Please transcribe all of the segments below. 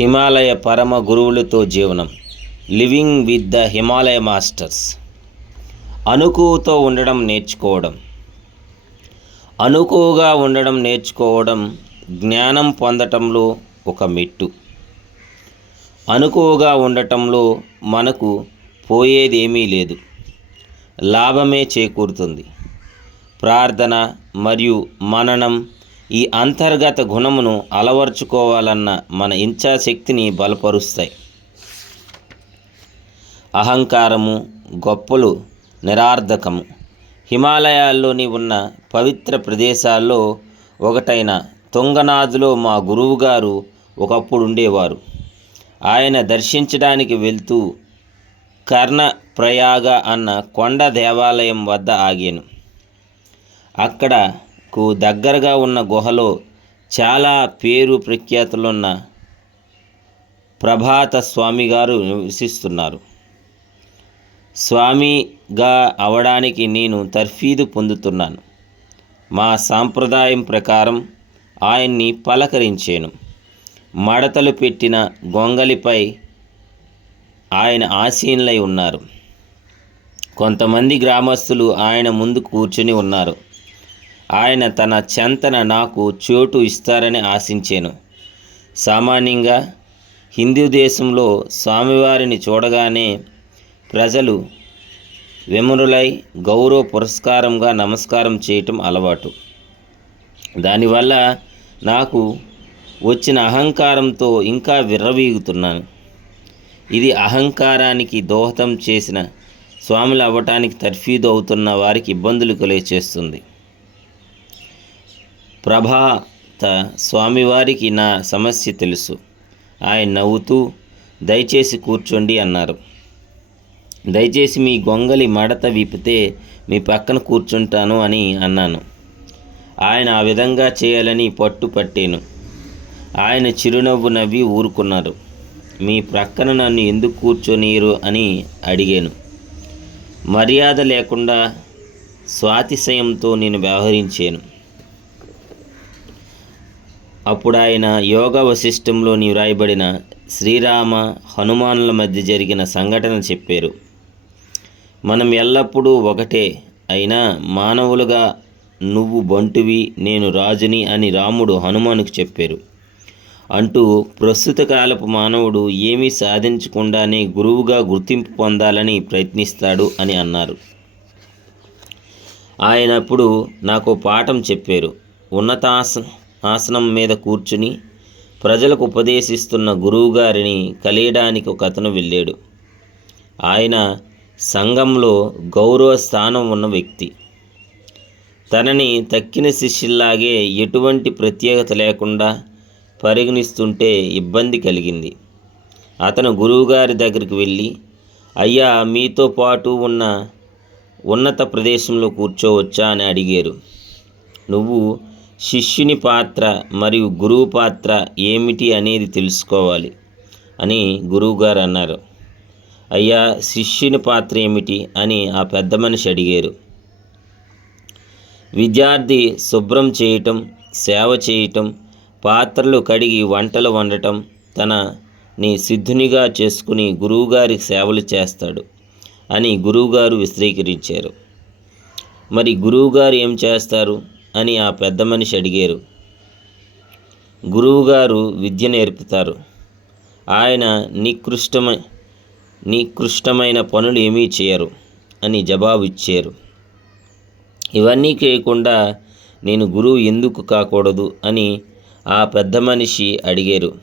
హిమాలయ పరమ గురువులతో జీవనం. Living with the Himalaya masters. అనుకువతో ఉండడం నేర్చుకోవడం. అనుకువగా ఉండడం నేర్చుకోవడం జ్ఞానం పొందటంలో ఒక మెట్టు. అనుకువగా ఉండటంలో మనకు పోయేదేమీ లేదు. లాభమే చేకూరుతుంది. ప్రార్థన మరియు మననం ఈ అంతర్గత గుణమును అలవర్చుకోవాలన్న మన ఇచ్ఛాశక్తిని బలపరుస్తాయి. అహంకారము గొప్పలు నిరార్ధకము. హిమాలయాల్లోని ఉన్న పవిత్ర ప్రదేశాల్లో ఒకటైన తుంగనాథులో మా గురువుగారు ఒకప్పుడు ఉండేవారు. ఆయన దర్శించడానికి వెళ్తూ కర్ణ ప్రయాగ అన్న కొండ దేవాలయం వద్ద ఆగాను. అక్కడ కు దగ్గరగా ఉన్న గుహలో చాలా పేరు ప్రఖ్యాతులున్న ప్రభాత స్వామి గారు నివసిస్తున్నారు. స్వామిగా అవడానికి నేను తర్ఫీదు పొందుతున్నాను. మా సాంప్రదాయం ప్రకారం ఆయన్ని పలకరించాను. మడతలు పెట్టిన గొంగలిపై ఆయన ఆసీనులై ఉన్నారు. కొంతమంది గ్రామస్తులు ఆయన ముందు కూర్చుని ఉన్నారు. ఆయన తన చెంతన నాకు చోటు ఇస్తారని ఆశించాను. సామాన్యంగా హిందూ దేశంలో స్వామివారిని చూడగానే ప్రజలు విమరులై గౌరవ పురస్కారంగా నమస్కారం చేయటం అలవాటు. దానివల్ల నాకు వచ్చిన అహంకారంతో ఇంకా విర్రవీగుతున్నాను. ఇది అహంకారానికి దోహదం చేసిన స్వాములు అవ్వటానికి తర్ఫీదు అవుతున్న వారికి ఇబ్బందులు కలిగచేస్తుంది ప్రభాత స్వామివారికి నా సమస్య తెలుసు. ఆయన నవ్వుతూ దయచేసి కూర్చోండి అన్నారు. దయచేసి మీ గొంగలి మడత విప్పితే మీ పక్కన కూర్చుంటాను అని అన్నాను. ఆయన ఆ విధంగా చేయాలని పట్టు పట్టాను. ఆయన చిరునవ్వు నవ్వి ఊరుకున్నారు. మీ ప్రక్కన నన్ను ఎందుకు కూర్చొనిరు అని అడిగాను. మర్యాద లేకుండా స్వాతిశయంతో నేను వ్యవహరించాను. అప్పుడు ఆయన యోగ వశిష్టంలోని వ్రాయబడిన శ్రీరామ హనుమానుల మధ్య జరిగిన సంఘటన చెప్పారు. మనం ఎల్లప్పుడూ ఒకటే అయినా మానవులుగా నువ్వు బంటువి నేను రాజుని అని రాముడు హనుమానుకు చెప్పారు. అంటూ ప్రస్తుత కాలపు మానవుడు ఏమీ సాధించకుండానే గురువుగా గుర్తింపు పొందాలని ప్రయత్నిస్తాడు అని అన్నారు. ఆయన అప్పుడు నాకు పాఠం చెప్పారు. ఉన్నతాస ఆసనం మీద కూర్చుని ప్రజలకు ఉపదేశిస్తున్న గురువుగారిని కలియడానికి ఒక అతను వెళ్ళాడు. ఆయన సంఘంలో గౌరవ స్థానం ఉన్న వ్యక్తి. తనని తక్కిన శిష్యుల్లాగే ఎటువంటి ప్రత్యేకత లేకుండా పరిగణిస్తుంటే ఇబ్బంది కలిగింది. అతను గురువుగారి దగ్గరికి వెళ్ళి అయ్యా మీతో పాటు ఉన్న ఉన్నత ప్రదేశంలో కూర్చోవచ్చా? అని అడిగారు. నువ్వు శిష్యుని పాత్ర మరియు గురువు పాత్ర ఏమిటి అనేది తెలుసుకోవాలి అని గురువుగారు అన్నారు. అయ్యా శిష్యుని పాత్ర ఏమిటి అని ఆ పెద్ద మనిషి అడిగారు. విద్యార్థి శుభ్రం చేయటం సేవ చేయటం పాత్రలు కడిగి వంటలు వండటం తనని సిద్ధునిగా చేసుకుని గురువుగారికి సేవలు చేస్తాడు అని గురువుగారు విశ్రీకరించారు మరి గురువుగారు ఏం చేస్తారు? అని ఆ పెద్ద మనిషి అడిగారు. గురువుగారు విద్య నేర్పుతారు. ఆయన నికృష్టమ నికృష్టమైన పనులు ఏమీ చేయరు అని జవాబు ఇచ్చారు. ఇవన్నీ చేయకుండా నేను గురువు ఎందుకు కాకూడదు అని ఆ పెద్ద మనిషి అడిగారు.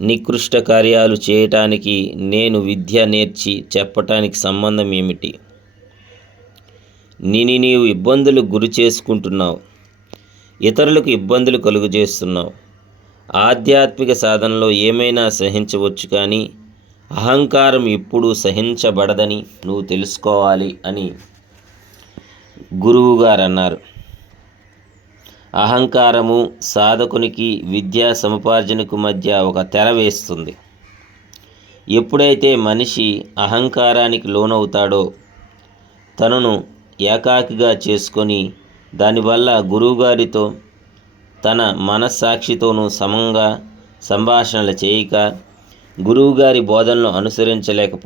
నికృష్ట కార్యాలు చేయటానికి నేను విద్య నేర్చి చెప్పటానికి సంబంధం ఏమిటి? నిని నీవు ఇబ్బందులు గురి చేసుకుంటున్నావు. ఇతరులకు ఇబ్బందులు కలుగు చేస్తున్నావు ఆధ్యాత్మిక సాధనలో ఏమైనా సహించవచ్చు కానీ అహంకారం ఎప్పుడూ సహించబడదని నువ్వు తెలుసుకోవాలి అని గురువుగారు అన్నారు అహంకారము సాధకునికి విద్యా సముపార్జనకు మధ్య ఒక తెర వేస్తుంది. ఎప్పుడైతే మనిషి అహంకారానికి లోనవుతాడో తనను ఏకాకిగా చేసుకొని దానివల్ల గురువుగారితో తన మనస్సాక్షితోనూ సమంగా సంభాషణలు చేయక గురువుగారి బోధనలు అనుసరించలేకపో